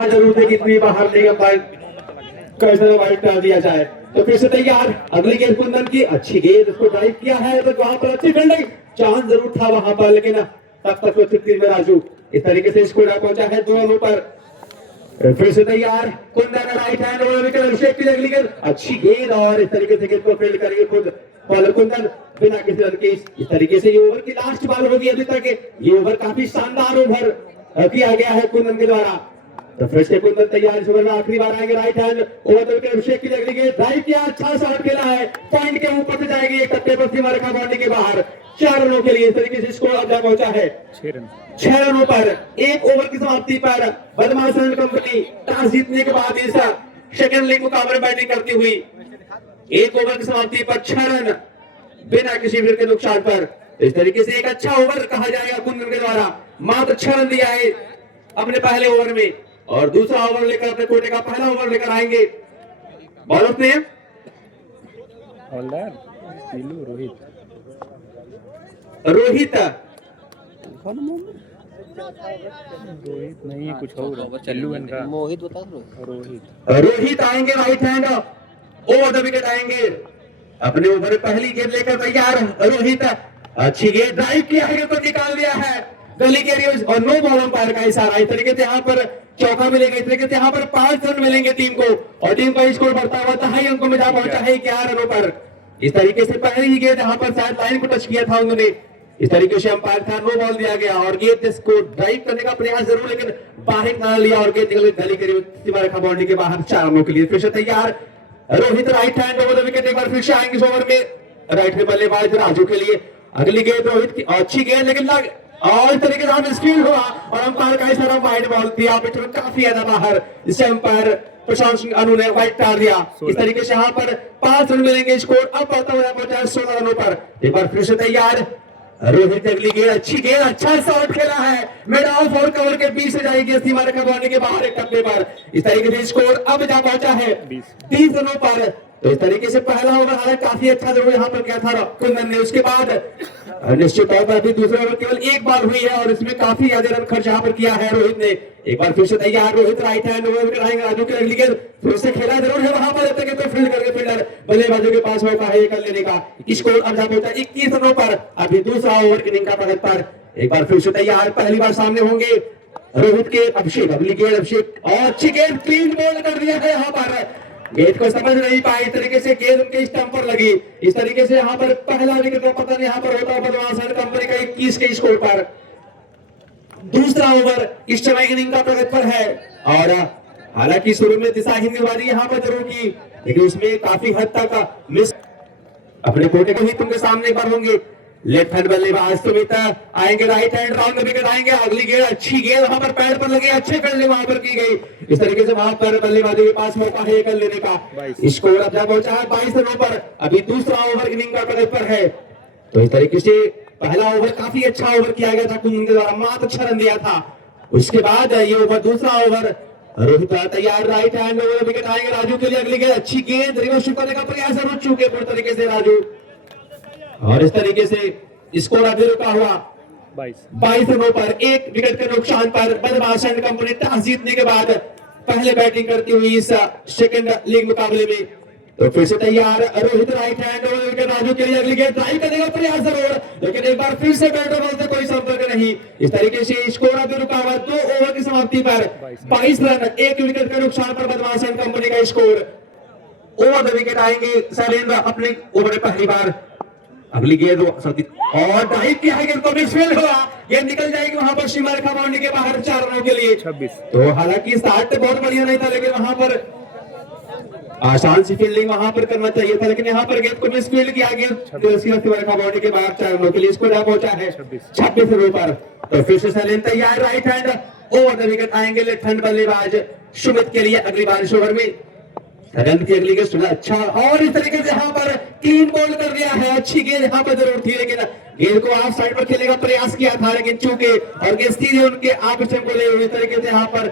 जरूर है कि इतनी बाहर नहीं अंपायर कैसे वाइड डाल दिया जाए। तो फिर से तैयार अगली गेंद कुंदन की, अच्छी गेंद उसको ड्राइव किया है, तो वहां पर अच्छी फील्डिंग, चांस जरूर था वहां पर, लेकिन तब तक वो छुट्टी में राजू इस तरीके से इसको पहुंचा है दोनों पर। फिर से तैयार कुंदन राइट हैंड विकेट, अभिषेक की अगली गेंद, अच्छी गेंद और इस तरीके से गेंद को फील्ड करेंगे खुद बॉलर कुंदन बिना किसी रन के। इस तरीके से ये ओवर की लास्ट बॉल होगी अभी तक। ये ओवर काफी शानदार ओवर किया गया है कुंदन के द्वारा। तो फिर से कुंदन तैयार, इस ओवर में आखिरी बार आएंगे राइट हैंड ओवर के अभिषेक की अगली गेंद, ड्राइव किया, अच्छा शॉट खेला है, पॉइंट के ऊपर से जाएगी, एक टप्पे पर सीमा रेखा बाउंड्री के बाहर, 4 रनों के लिए इस तरीके से स्कोर अब पहुंचा है 6 रनों पर। एक ओवर की समाप्ति पर बदमाश कंपनी टॉस जीतने के बाद इस सेकंड लीग मुकाबले में बैटिंग करती हुई एक ओवर की समाप्ति पर 6 रन बिना किसी विकेट के नुकसान पर। इस तरीके से एक अच्छा ओवर कहा जाएगा कुंदन के द्वारा, मात्र 6 रन दिया है अपने पहले ओवर में, और दूसरा ओवर लेकर अपने कोटे का पहला ओवर लेकर आएंगे बॉलर ने रोहित नहीं कुछ और चल्लू इनका मोहित बता दो। रोहित आएंगे right hand over the wicket आएंगे अपने ओवर में पहली गेंद लेकर तैयार रोहित, अच्छी गेंद ड्राइव किया है तो निकाल दिया है गली के एरिया और नो बॉल अंपायर का इशारा। इस तरीके से यहाँ पर चौका मिलेगा, इस तरीके से यहाँ पर 5 रन मिलेंगे टीम को, और टीम का स्कोर बढ़ता हुआ दहाई अंकों में जा पहुंचा है 11 रनों पर। इस तरीके से पहली ही गेंद यहाँ पर शायद लाइन को टच किया था उन्होंने, इस तरीके से अंपायर था, नो बॉल दिया गया, और गेंद इसको ड्राइव करने का प्रयास जरूर, लेकिन बाहर ना लिया और गेंद निकल गली के सीमा रेखा बाउंड्री के बाहर 4 रनों के लिए। फिर से तैयार Rohit right hand over the wicket, एक बार फिर से आएंगे इस ओवर में राइट हैंड बल्लेबाज राजू के लिए। अगली गेंद रोहित की, अच्छी गेंद लेकिन और इस तरीके से मिसफील्ड हुआ और अंपायर का इशारा वाइड बॉल दिया, पिच काफी ज्यादा बाहर, इससे अंपायर प्रशांत सिंह अनु ने वाइड डाल दिया। इस तरीके से यहाँ पर 5 रन मिलेंगे, स्कोर अब बढ़ता हुआ पहुंचा है 16 रनों पर। एक बार फिर से तैयार रोहित अगली गेंद, अच्छी गेंद, अच्छा शॉट खेला है, मिड ऑफ और कवर के बीच से जाएगी सीमा रेखा बाउंड्री के बाहर एक टप्पे पर। इस तरीके से स्कोर अब जा पहुंचा है 30 रनों पर। तो इस तरीके से पहला ओवर हालांकि काफी अच्छा जरूर यहाँ पर किया था कुंदन ने, उसके बाद निश्चित तौर पर अभी दूसरे ओवर केवल एक बार हुई है और इसमें काफी ज्यादा रन खर्च यहाँ पर किया है रोहित ने। एक बार फिर से तैयार रोहित राइट हैंड ओवर कराएंगे राजू की अगली गेंद, फिर से खेला जरूर है वहां पर, तो फील्ड करके फील्डर बल्लेबाजों के पास मौका है कर लेने का। स्कोर अब जा पहुंचा 21 रनों पर, अभी दूसरा ओवर इनिंग का प्रगति पर। एक बार फिर से तैयार, पहली बार सामने होंगे रोहित के अभिषेक, अगली गेंद अभिषेक, और अच्छी गेंद क्लीन बॉल कर दिया है यहाँ पर, गेंद को समझ नहीं पाए, इस तरीके से गेंद उनके स्टंप पर लगी। इस तरीके से यहाँ पर पहला विकेट का पतन यहाँ पर होता है बदमाश कंपनी का 21 के स्कोर पर। दूसरा ओवर इस समय इनिंग का प्रगति पर है, और हालांकि शुरू में दिशाहीन गेंदबाजी यहाँ पर जरूर की, लेकिन उसमें काफी हद तक मिस अपने कोटे को ही तुमके सामने एक बार होंगे। लेफ्ट हैंड बल्लेबाज सुमित आएंगे राइट हैंड राउंड विकेट आएंगे, अगली गेंद अच्छी गेंद वहां पर पैर पर लगी, अच्छी फील्डिंग वहां पर की गई, इस तरीके से वहां पर बल्लेबाजों के पास मौका है कर लेने का। स्कोर अब जा पहुंचा है 22 रनों पर, अभी दूसरा ओवर इनिंग का प्रगति पर है। तो इस तरीके से पहला ओवर काफी अच्छा ओवर किया गया था कुंदन के द्वारा, मात्र 6 रन दिया था। उसके बाद ये ओवर दूसरा ओवर रोहित तैयार राइट हैंड ओवर विकेट आएंगे राजू के लिए, अगली गेंद अच्छी गेंद रिवर्स करने का प्रयास जरूर चूके पूरी तरीके से राजू, और इस तरीके से स्कोर अभी रुका हुआ 22 रनों पर, एक विकेट के नुकसान पर। बदमाश कंपनी टॉस जीतने के बाद पहले बैटिंग करती हुई इस सेकंड लीग मुकाबले में। तो फिर से तैयार Rohit right hand wicket Raju के लिए, अगली गेंद ट्राई करने का प्रयास जरूर, लेकिन एक बार फिर से बैटर बॉल से कोई संपर्क नहीं। इस तरीके से स्कोर अभी रुका हुआ 2 ओवर की समाप्ति पर 22 रन, एक विकेट के नुकसान पर बदमाश कंपनी का स्कोर। ओवर द विकेट आएंगे शैलेंद्र अपने ओवर में पहली बार, अगली गेंद और ड्राइव किया है, गेंद को मिसफील्ड हुआ, गेंद निकल जाएगी वहां पर सीमा रेखा बाउंड्री के बाहर 4 रनों के लिए 26। तो हालांकि स्टार्ट बहुत बढ़िया नहीं था, लेकिन वहां पर आसान सी फील्डिंग वहां पर करना चाहिए था, लेकिन यहाँ पर गेंद को मिसफील्ड किया, गेंद सीमा रेखा बाउंड्री के बाहर 4 रनों के लिए इसको पहुंचा है 26 रनों पर। तो फिर से शैलेंद्र तैयार right hand over the wicket आएंगे लेफ्ट हैंड बल्लेबाज सुमित के लिए, अगली बार इस ओवर में रन की अगली गेंद अच्छा, और इस तरीके से यहाँ पर क्लीन बॉल कर दिया है, अच्छी गेंद यहाँ पर जरूर थी, लेकिन गेंद को ऑफ साइड पर खेलने का प्रयास किया था, लेकिन चूके और गेंद सीधे उनके आप को ले हुए तरीके से यहाँ पर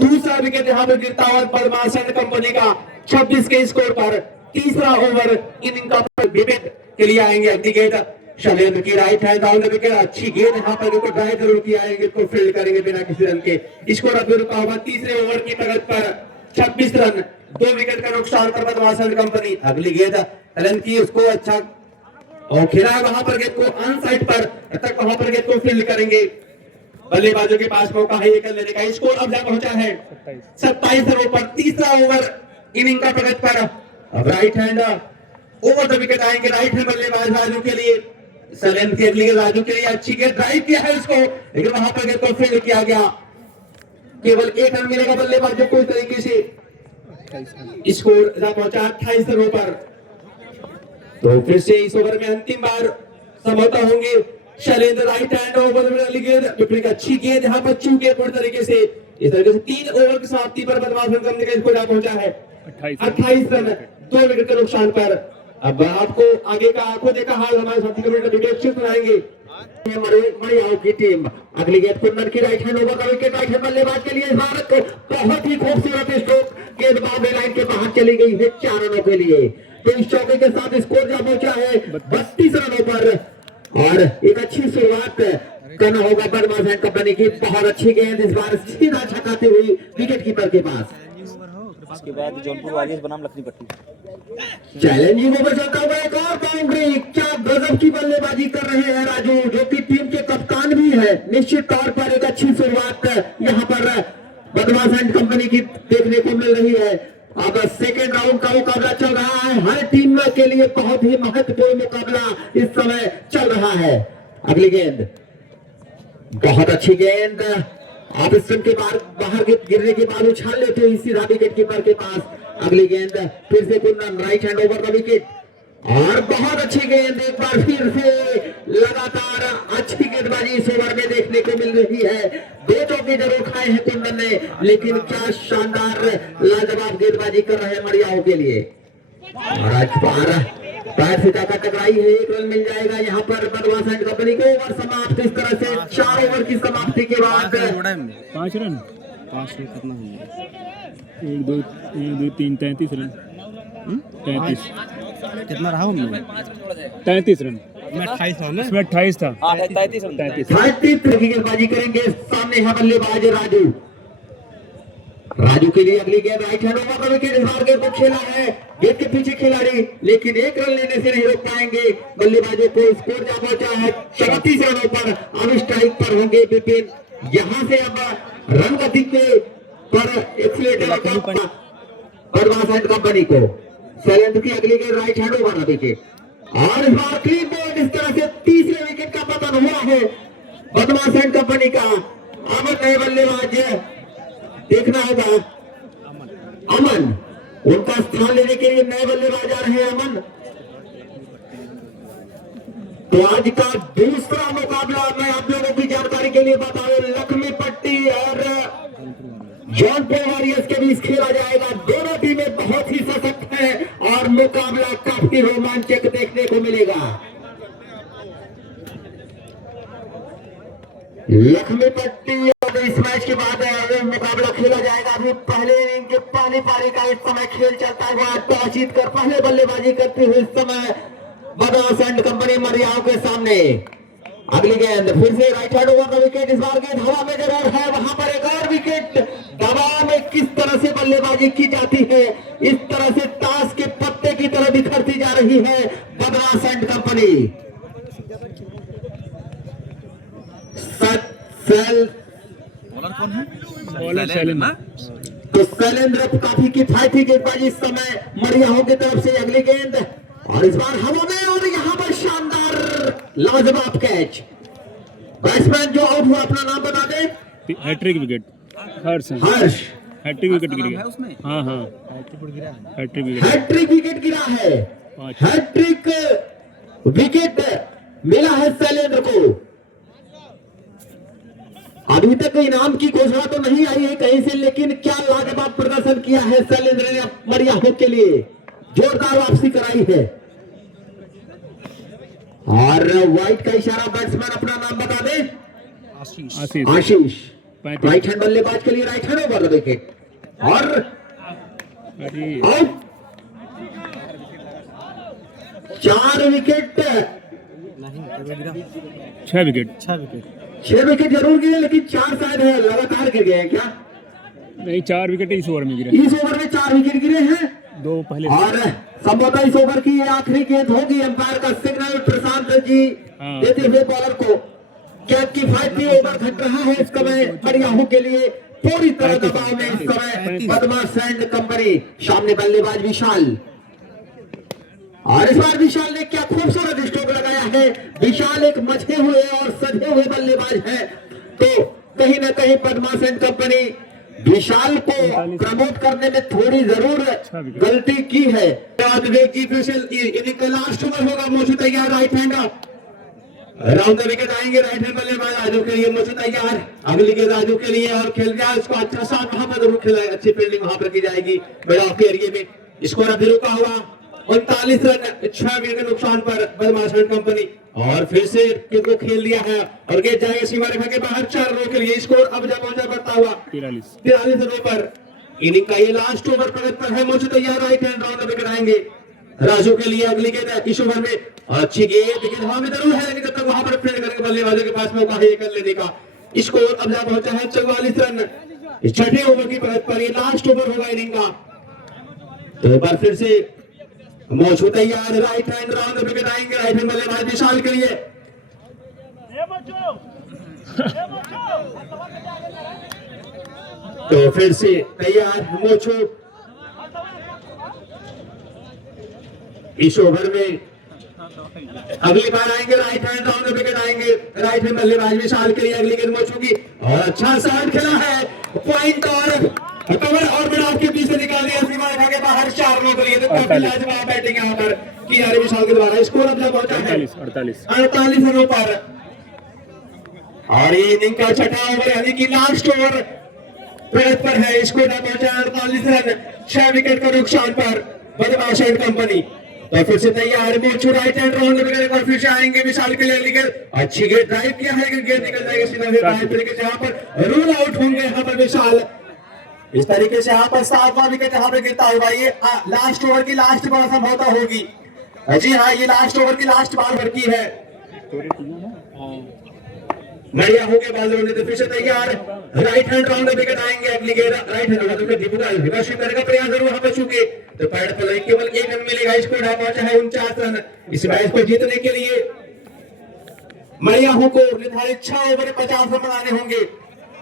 दूसरा विकेट यहाँ पर गिरता हुआ बदमाश कंपनी का 26 के स्कोर पर। तीसरा ओवर इनिंग का विकेट के लिए आएंगे, अगली गेंद शैलेंद्र की right hand down the wicket, अच्छी गेंद यहाँ पर को ड्राइव जरूर किया है, गेंद को फील्ड करेंगे बिना किसी रन के। स्कोर अभी रुका हुआ तीसरे ओवर की प्रगति पर 26 रन, 2 विकेट का नुकसान पर बदमाश एंड कंपनी। अगली गेंद रन की, उसको अच्छा और खेला है वहां पर, गेंद को ऑन साइड पर तक वहां पर गेंद को फील्ड करेंगे। बल्लेबाजों के पास मौका है ये कर लेने का। स्कोर अब जा पहुंचा है 27 रनों पर, तीसरा ओवर इनिंग का प्रगति पर। अब right hand over the wicket आएंगे, राइट हैंड बल्लेबाज राजू के लिए। शैलेंद्र की अगली गेंद राजू के लिए, अच्छी गेंद ड्राइव किया है उसको, लेकिन वहां पर गेंद को फील्ड किया गया। केवल 1 रन मिलेगा बल्लेबाजों को इस तरीके से। स्कोर जा पहुंचा 28 रनों पर। तो फिर से इस ओवर में अंतिम बार समझौता होंगे। शैलेंद्र राइट हैंड ओवर वाली गेंद, विपरीत अच्छी गेंद यहाँ पर चूके पूरी तरीके से। इस तरीके से 3 ओवर की समाप्ति पर बदमाश कंपनी का स्कोर पहुंचा है 28 रन, 2 विकेट के नुकसान पर। अब आपको आगे का आंखों देखा हाल हमारे साथी कमेंटेटर डिटेक्शन सुनाएंगे। मरियाओं की टीम अगली गेंद कुंदन की राइट हैंड ओवर का विकेट, राइट हैंड बल्लेबाज के लिए भारत को बहुत ही खूबसूरत स्ट्रोक, गेंद बाउंड्री लाइन के बाहर चली गई है 4 रनों के लिए। तो इस चौके के साथ स्कोर जा पहुंचा है 32 रनों पर। और एक अच्छी शुरुआत करना होगा बदमाश एंड कंपनी की। बहुत अच्छी गेंद इस बार सीधा छकाते हुई विकेट कीपर के पास। इसके बाद जौनपुर वारियर्स बनाम लखनी पट्टी। चैलेंजिंग ओवर चलता हुआ एक और बाउंड्री, क्या गजब की बल्लेबाजी कर रहे हैं राजू, जो कि टीम के कप्तान भी है। निश्चित तौर पर एक अच्छी शुरुआत यहाँ पर बदमाश एंड कंपनी की देखने को मिल रही है। अब सेकेंड राउंड का मुकाबला चल रहा है, हर टीम के लिए बहुत ही महत्वपूर्ण मुकाबला इस समय चल रहा है। अगली गेंद बहुत अच्छी गेंद, आप स्टंप के बाहर गिरने के बाद उछाल लेते हैं सीधा विकेट कीपर के पास। अगली गेंद फिर से Kundan right hand over the wicket, और बहुत अच्छी गेंद एक बार फिर से लगातार अच्छी गेंदबाजी इस ओवर में देखने को मिल रही है। 2 चौके जरूर खाए हैं कुंदन ने, लेकिन क्या शानदार लाजवाब गेंदबाजी कर रहे हैं मरियाओं के लिए। और आज बार पैर से जाकर टकराई है, 1 रन मिल जाएगा यहाँ पर बदमाश एंड कंपनी को। ओवर समाप्त इस तरह से 4 ओवर की समाप्ति के बाद 5 रन कितना है? 1 2 3 33 रन। 33 कितना रहा हमने? 33 रन। मैं 28 था ना, इसमें 28 था। 33 रन। 33 की गेंदबाजी करेंगे। सामने है बल्लेबाज राजू के लिए अगली गेंद राइट हैंड ओवर का विकेट, इस बार गेंद को खेला है, गेंद के पीछे खिलाड़ी, लेकिन 1 रन लेने से नहीं रोक पाएंगे बल्लेबाजों को। स्कोर जा पहुंचा है 34 रनों पर। अब स्ट्राइक पर होंगे विपिन। यहां से अब रन गति के पर एक्सीलेटर बदमाश एंड कंपनी को। शैलेंद्र की अगली गेंद राइट हैंड ओवर का विकेट, और इस बार क्लीन बोल्ड। इस तरह से तीसरे विकेट का पतन हुआ है बदमाश एंड कंपनी का। अमन नए बल्लेबाज देखना होगा, अमन उनका स्थान लेने के लिए नए बल्लेबाज आ रहे हैं अमन। तो आज का दूसरा मुकाबला मैं आप लोगों की जानकारी के लिए बता दूं, लखनी पट्टी और जौनपुर वॉरियर्स के बीच खेला जाएगा। दोनों टीमें बहुत ही सशक्त है और मुकाबला काफी रोमांचक देखने को मिलेगा। लखनी पट्टी और इस मैच के बाद मुकाबला खेला जाएगा। अभी पहले इनिंग के पहली पारी का इस समय खेल चलता हुआ, टॉस जीत कर पहले बल्लेबाजी करते हुए इस समय बदमाश एंड कंपनी मरियाओं के सामने। अगली गेंद फिर से राइट हैंड ओवर का विकेट, इस बार गेंद हवा में जरूर है, वहां पर एक और विकेट। दबाव में किस तरह से बल्लेबाजी की जाती है, इस तरह से ताश के पत्ते की तरह बिखरती जा रही है बदमाश एंड कंपनी। बॉलर कौन है? बॉलर शैलेंद्र। तो शैलेंद्र काफी किफायती गेंदबाजी इस समय मरियाओं की तरफ से। अगली गेंद और इस बार हवा में, और यहाँ पर शानदार लाजवाब कैच। बैट्समैन जो आउट हुआ अपना नाम बता दे। हैट्रिक विकेट, हर्ष हैट्रिक विकेट गिर गया। हाँ हैट्रिक विकेट गिरा है। हैट्रिक विकेट मिला है शैलेंद्र को। अभी तक इनाम की घोषणा तो नहीं आई है कहीं से, लेकिन क्या लाजवाब प्रदर्शन किया है शैलेंद्र ने मरियाहों के लिए। जोरदार वापसी कराई है। और व्हाइट का इशारा, बैट्समैन अपना नाम बता दे। आशीष राइट हैंड बल्लेबाज के लिए right hand over the wicket, और आउट। 4 विकेट छह विकेट 6 विकेट जरूर गिरे, लेकिन 4 शायद है लगातार गिर गए हैं क्या? नहीं, 4 विकेट इस ओवर में गिरे। इस ओवर में 4 विकेट गिरे हैं 2 पहले। और संभवतः इस ओवर की ये आखिरी गेंद होगी। अंपायर का सिग्नल प्रशांत जी देते हुए बॉलर को क्या किफायती ओवर घट रहा है इस समय बढ़ियाहों के लिए। पूरी तरह दबाव में इस समय बदमाश एंड कंपनी। सामने बल्लेबाज विशाल, और इस बार विशाल ने क्या खूबसूरत स्ट्रोक लगाया है। विशाल एक मचे हुए और सजे हुए बल्लेबाज है, तो कहीं ना कहीं बदमाश एंड कंपनी विशाल को प्रमोट करने में थोड़ी जरूर गलती की है। विवेक जी फिर से इनका लास्ट ओवर होगा। मोशू तैयार, right hand round the wicket आएंगे। राइट हैंड बल्लेबाज राजू के लिए मोशू तैयार। अगली गेंद राजू के लिए और खेल गया उसको अच्छा सा वहां पर जरूर खेला, अच्छी फील्डिंग वहां पर की जाएगी बड़ा ऑफ के एरिया में। स्कोर अभी रुका हुआ 39 रन 6 विकेट के नुकसान पर बदमाश एंड कंपनी। और फिर से गेंद को खेल दिया है और गेंद जाएगा सीमा रेखा के बाहर 4 रनों के लिए। स्कोर अब जा पहुंचा बढ़ता हुआ 43 रनों पर। इनिंग का ये लास्ट ओवर प्रगति पर है। मोशू तैयार, right hand round the wicket आएंगे राजू के लिए। अगली गेंद इस ओवर में अच्छी गेंद, विकेट हवा में जरूर है, लेकिन जब तक वहां पर फील्ड करेंगे बल्लेबाजों के पास मौका है कर लेने का। स्कोर अब जा पहुंचा है 44 रन इस छठे ओवर की प्रगति पर। ये लास्ट ओवर होगा इनिंग का। तो एक बार फिर से मोशू तैयार, right hand round the wicket आएंगे। राइट हैंड बल्लेबाज विशाल के लिए। तो फिर से तैयार मोशू। इस ओवर में अगली बार आएंगे right hand round the wicket आएंगे। राइट हैंड बल्लेबाज विशाल के लिए। अगली गेंद मोशू की और अच्छा शॉट खेला है, पॉइंट और कवर और मिडाफ के बीच से निकाल दिया सीमा रेखा के बाहर 4 रनों के लिए। तो काफी लाजवाब बैटिंग यहाँ पर की जा रही विशाल के द्वारा। स्कोर अब जब पहुंचा है 48 रनों पर। और ये इनिंग का छठा ओवर यानी कि लास्ट ओवर प्रगति पर है। स्कोर अब पहुंचा 48 रन 6 विकेट के नुकसान पर बदमाश एंड कंपनी। तो फिर से तैयार मोशू, right hand round the wicket और फिर से आएंगे विशाल के लिए। अगली गेंद अच्छी गेंद ड्राइव किया है, गेंद निकल जाएगी सीधा बाहर तरीके से। यहाँ पर रूल आउट होंगे यहाँ पर विशाल। इस तरीके से यहाँ पर 7वां विकेट यहाँ पे गिरता होगा। ये लास्ट ओवर की लास्ट बॉल संभवतः होगी। जी हाँ, ये लास्ट ओवर की लास्ट बॉल भर की है। बढ़िया हो गया बालों ने। तो फिर से तैयार, right hand round the wicket आएंगे। अगली गेंद राइट हैंड रिवर्स करने का प्रयास जरूर यहाँ पर चूके तो पैड पर केवल 1 रन मिलेगा। स्कोर पहुंचा है 49 रन इस मैच को जीतने के लिए। मरियाहू को निर्धारित 6 ओवर में 50 रन बनाने होंगे,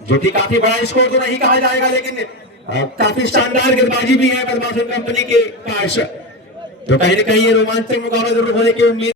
जो कि काफी बड़ा स्कोर तो नहीं कहा जाएगा, लेकिन काफी शानदार गेंदबाजी भी है बदमाश कंपनी के पास। तो कहीं ना कहीं ये रोमांचक मुकाबला जरूर होने की उम्मीद